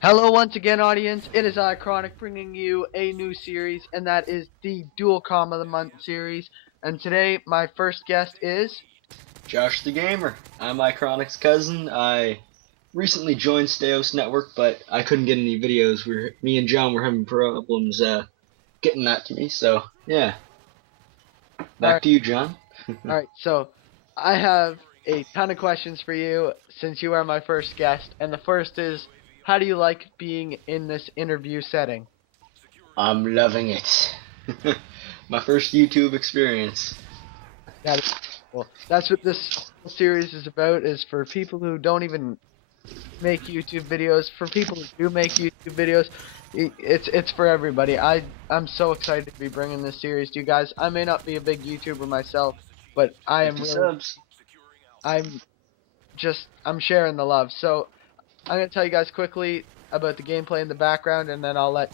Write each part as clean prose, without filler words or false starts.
Hello once again, audience. It is Iconic bringing you a new series, and that is the Dual Comm of the Month series. And today, my first guest is... Josh the Gamer. I'm Ichronic's cousin. I recently joined Steos Network, but I couldn't get any videos. Me and John were having problems getting that to me. So yeah, back Alright, to you, John. alright, so I have a ton of questions for you since you are my first guest. And the first is, how do you like being in this interview setting? I'm loving it. My first YouTube experience. That is cool. That's what this series is about, is for people who don't even make YouTube videos. For people who do make YouTube videos, it's for everybody. I'm so excited to be bringing this series to you guys. I may not be a big YouTuber myself, but 50 subs. I'm I'm sharing the love. So I'm gonna tell you guys quickly about the gameplay in the background, and then I'll let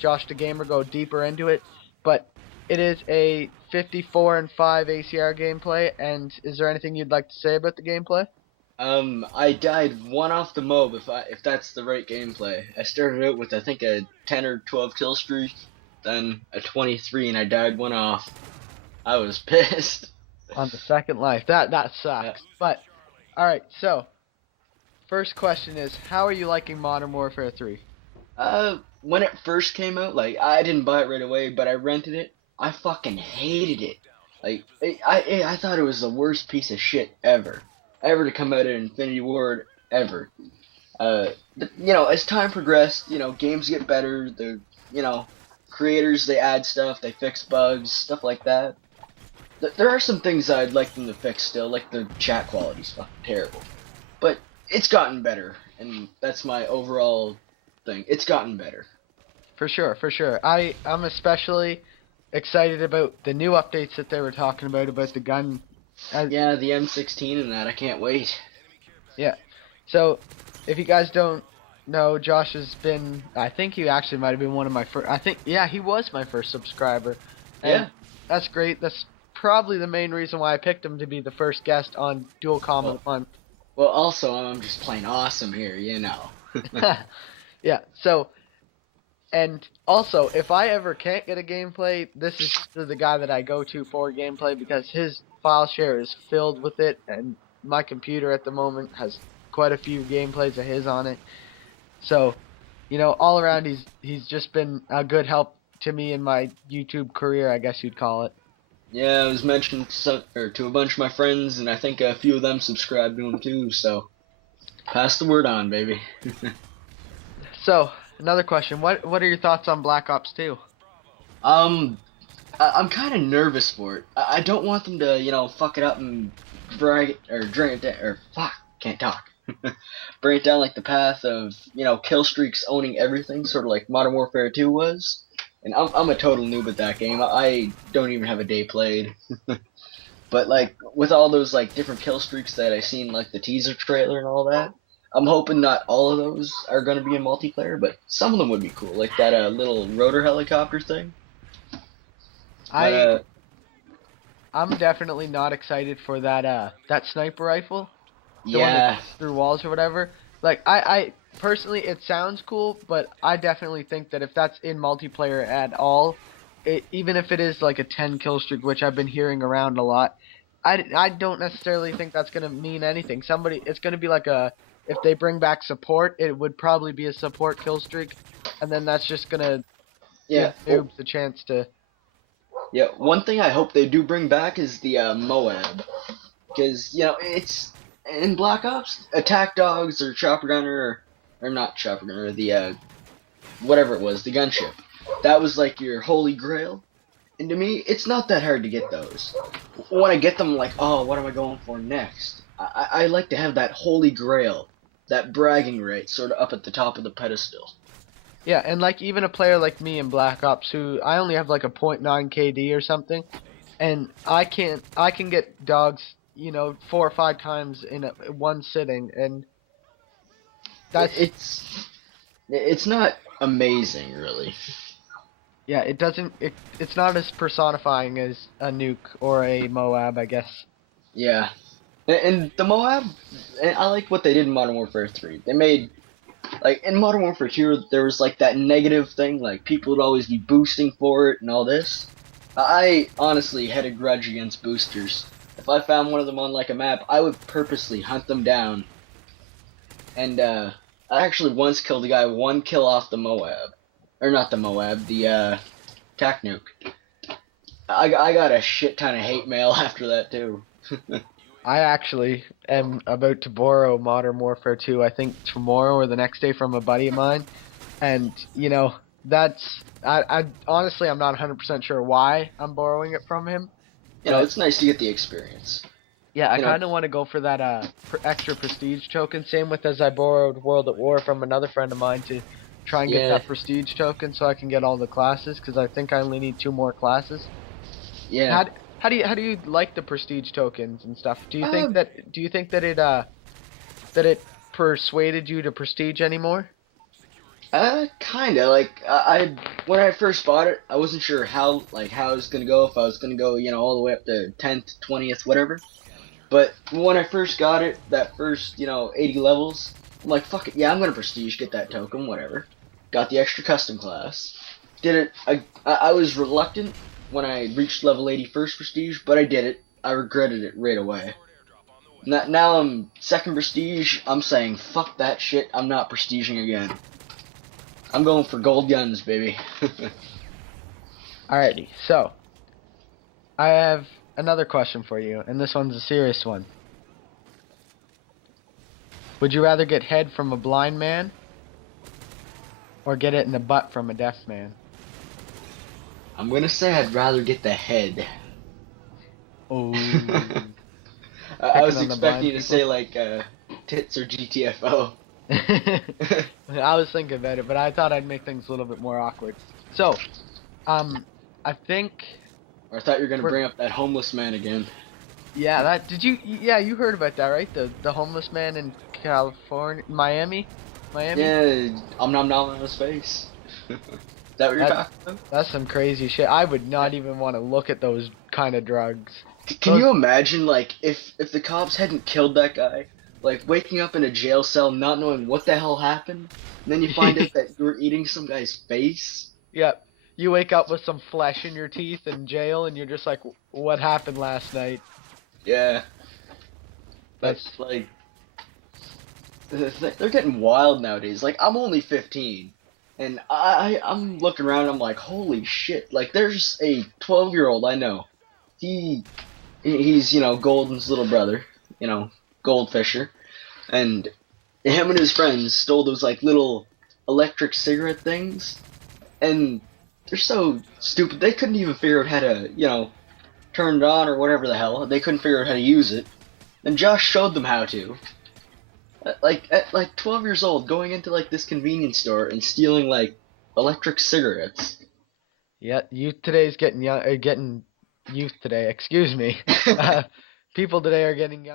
Josh the Gamer go deeper into it. But it is a 54-5 ACR gameplay. And is there anything you'd like to say about the gameplay? I died one off the mob if that's the right gameplay. I started out with I think a 10 or 12 kill streak, then a 23, and I died one off. I was pissed. On the second life. That Yeah. sucks. But alright, so first question is, how are you liking Modern Warfare 3? When it first came out, like I didn't buy it right away, but I rented it. I fucking hated it. Like I thought it was the worst piece of shit ever to come out of Infinity Ward ever. As time progressed, games get better. Creators they add stuff, they fix bugs, stuff like that. There are some things I'd like them to fix still, like the chat quality's fucking terrible. But it's gotten better, and that's my overall thing. It's gotten better. For sure, for sure. I'm especially excited about the new updates that they were talking about the gun. Yeah, the M16 and that, I can't wait. Yeah. So, if you guys don't know, Josh has been, I think he actually might have been one of my first, yeah, he was my first subscriber. And Yeah. that's great. That's probably the main reason why I picked him to be the first guest on Dual Comm of Well, the Month. well, also, I'm just plain awesome here. Yeah, so, and also, if I ever can't get a gameplay, this is the guy that I go to for gameplay, because his file share is filled with it, and my computer at the moment has quite a few gameplays of his on it. So, all around, he's just been a good help to me in my YouTube career, I guess you'd call it. Yeah, I was mentioned to a bunch of my friends, and I think a few of them subscribed to him too, so pass the word on, baby. So, another question. What are your thoughts on Black Ops 2? um, I'm kind of nervous for it. I don't want them to, fuck it up and drag it, or drain it down, or fuck, can't talk. Bring it down like the path of, kill streaks owning everything, sort of like Modern Warfare 2 was. And I'm a total noob at that game. I don't even have a day played. But like with all those like different kill streaks that I seen, like the teaser trailer and all that, I'm hoping not all of those are gonna be in multiplayer, but some of them would be cool, like that little rotor helicopter thing. But I I'm definitely not excited for that sniper rifle, the one that yeah, goes through walls or whatever. Like I personally, it sounds cool, but I definitely think that if that's in multiplayer at all, even if it is like a 10 kill streak, which I've been hearing around a lot, I don't necessarily think that's gonna mean anything. It's gonna be like if they bring back support, it would probably be a support kill streak, and then that's just gonna give yeah. Oh, noobs a chance to... yeah. One thing I hope they do bring back is the Moab, because it's in Black Ops, attack dogs or chopper gunner or not chopper gunner, the whatever it was, the gunship. That was like your holy grail. And to me, it's not that hard to get those. When I get them, I'm like, oh, what am I going for next? I like to have that holy grail, that bragging right, sort of up at the top of the pedestal. Yeah, and like even a player like me in Black Ops, who I only have like a .9 KD or something, and I can get dogs, 4 or 5 times in one sitting, and that's... It's not amazing, really. Yeah, it's not as personifying as a nuke or a Moab, I guess. Yeah. And the Moab, I like what they did in Modern Warfare 3. They made Like in Modern Warfare 2, there was like that negative thing, like people would always be boosting for it and all this. I honestly had a grudge against boosters. If I found one of them on like a map, I would purposely hunt them down. And I actually once killed a guy 1 kill off the Moab, or not the Moab, the tac nuke. I got a shit ton of hate mail after that too. I actually am about to borrow Modern Warfare 2, I think tomorrow or the next day from a buddy of mine. And, I honestly, I'm not 100% sure why I'm borrowing it from him. You know, But, it's nice to get the experience. yeah, I You know, kind of want to go for that extra prestige token. Same with as I borrowed World at War from another friend of mine to try and get yeah, that prestige token so I can get all the classes, because I think I only need 2 more classes. yeah. How, how do you like the prestige tokens and stuff? Um, Do you think that it persuaded you to prestige anymore? Kinda. Like I when I first bought it, I wasn't sure how I was gonna go. If I was gonna go, all the way up to 10th, 20th, whatever. But when I first got it, that first, 80 levels, I'm like, fuck it, yeah, I'm gonna prestige, get that token, whatever. Got the extra custom class. Did it. I was reluctant when I reached level 80 first prestige, but I did it. I regretted it right away. Now I'm second prestige. I'm saying fuck that shit. I'm not prestiging again. I'm going for gold guns, baby. Alrighty, so I have another question for you, and this one's a serious one. Would you rather get head from a blind man or get it in the butt from a deaf man? I'm gonna say I'd rather get the head. Oh, I picking was on the blind expecting you to people. say like tits or GTFO. I was thinking about it, but I thought I'd make things a little bit more awkward. So, um, I think Or I thought you were gonna we're bring up that homeless man again. yeah. That did you? Yeah, you heard about that, right? The homeless man in California, Miami. Yeah, I'm nom nom on his face. Is that what you're That talking about? that's some crazy shit. I would not even want to look at those kind of drugs. Can Those you imagine like if the cops hadn't killed that guy, like waking up in a jail cell not knowing what the hell happened, and then you find out that you were eating some guy's face? Yep. You wake up with some flesh in your teeth in jail, and you're just like, "What happened last night?" Yeah, but That's like they're getting wild nowadays. Like I'm only 15, and I'm looking around. And I'm like, holy shit! Like there's a 12-year-old I know. He he's Golden's little brother. You know, Goldfisher, and him and his friends stole those like little electric cigarette things, and they're so stupid they couldn't even figure out how to turn it on or whatever the hell. They couldn't figure out how to use it. And Josh showed them how to. At 12 years old, going into like this convenience store and stealing like electric cigarettes. yeah. Youth today is getting young, getting youth today. Excuse me. Uh, people today are getting young.